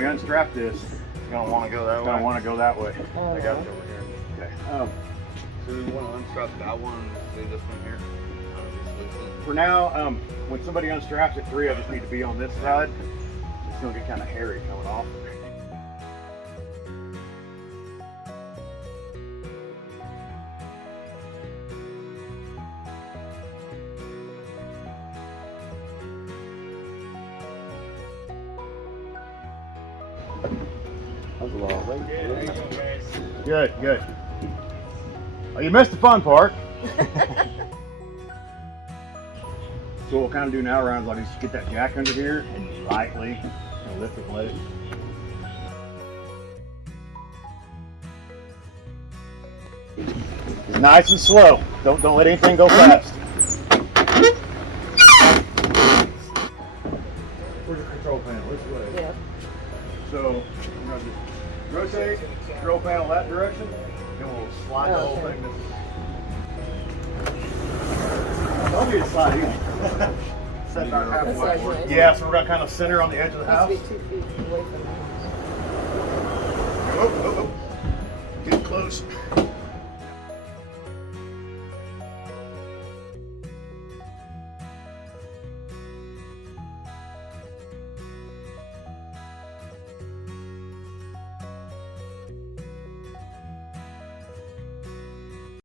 we unstrap this, You don't want to go that way? don't want to go that way. I got you over here. Okay. So we want to unstrap that one and do this one here. For now, when somebody unstraps it, 3 of us need to be on this side. It's going to get kind of hairy coming off. That was a lot of weight. Good, good. Oh, you missed the fun part. So what we'll kind of do now, Ryan's like, just get that jack under here and lightly kind of lift it and let it. Nice and slow. Don't let anything go fast. Where's your control panel? Which way? Yeah. So we're gonna just rotate control panel that direction, and we'll slide the whole thing this way. Don't need to slide either. Set about halfway. Yeah, so we're gonna kind of center on the edge of the house. Must be 2 feet away from the house. Oh, oh, oh. Get close.